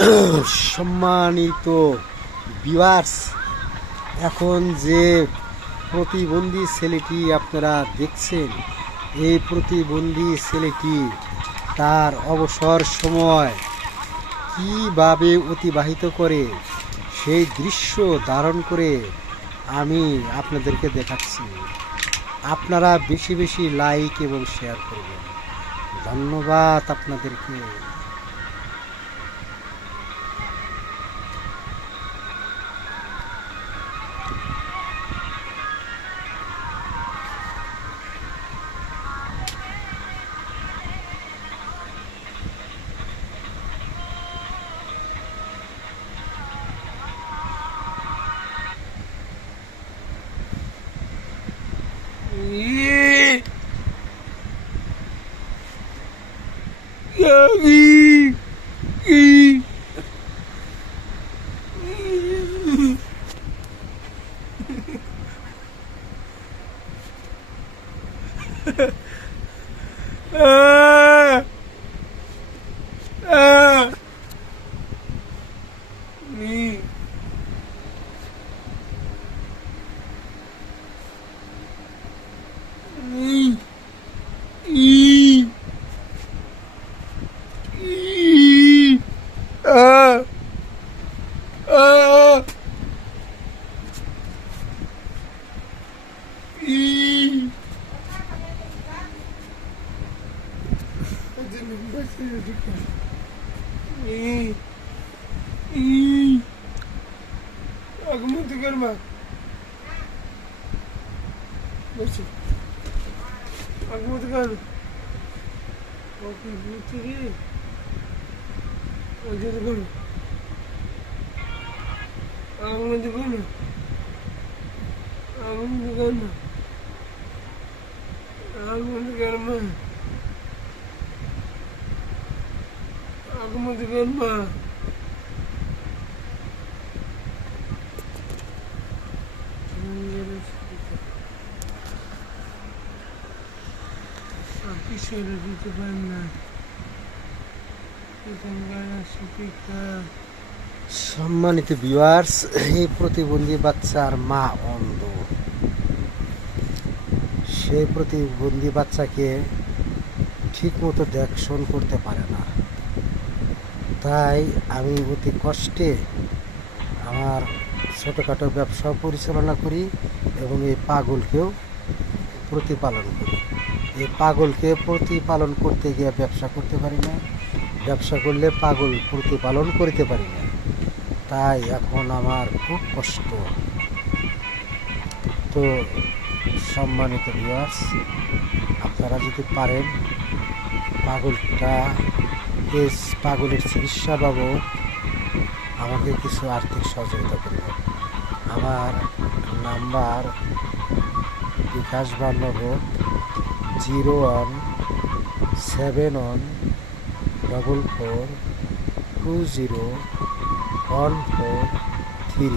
সম্মানিত ভিউয়ার্স, এখন যে প্রতিবন্ধী ছেলেটি আপনারা দেখছেন, এই প্রতিবন্ধী ছেলেটি তার অবসর সময় কিভাবে অতিবাহিত করে সেই দৃশ্য ধারণ করে আমি আপনাদেরকে দেখাচ্ছি। আপনারা বেশি বেশি লাইক এবং শেয়ার করবেন। ধন্যবাদ আপনাদেরকে। সম্মানিত ভিউয়ার্স, এই প্রতিবন্ধী বাচ্চার মা অন্ধ। সে প্রতিবন্ধী বাচ্চাকে ঠিক মতো দেখশন করতে পারে না, তাই আমি অতি কষ্টে আমার ছোটোখাটো ব্যবসা পরিচালনা করি এবং এই পাগলকেও প্রতিপালন করি। এই পাগলকে প্রতিপালন করতে গিয়ে ব্যবসা করতে পারি না, ব্যবসা করলে পাগল প্রতিপালন করতে পারি না, তাই এখন আমার খুব কষ্ট। তো সম্মানিত ভিউয়ার্স, আপনারা যদি পারেন পাগলের চিকিৎসা বাবদ আমাকে কিছু আর্থিক সহযোগিতা করবেন। আমার নাম্বার বিকাশ বান্নগর 017144201413।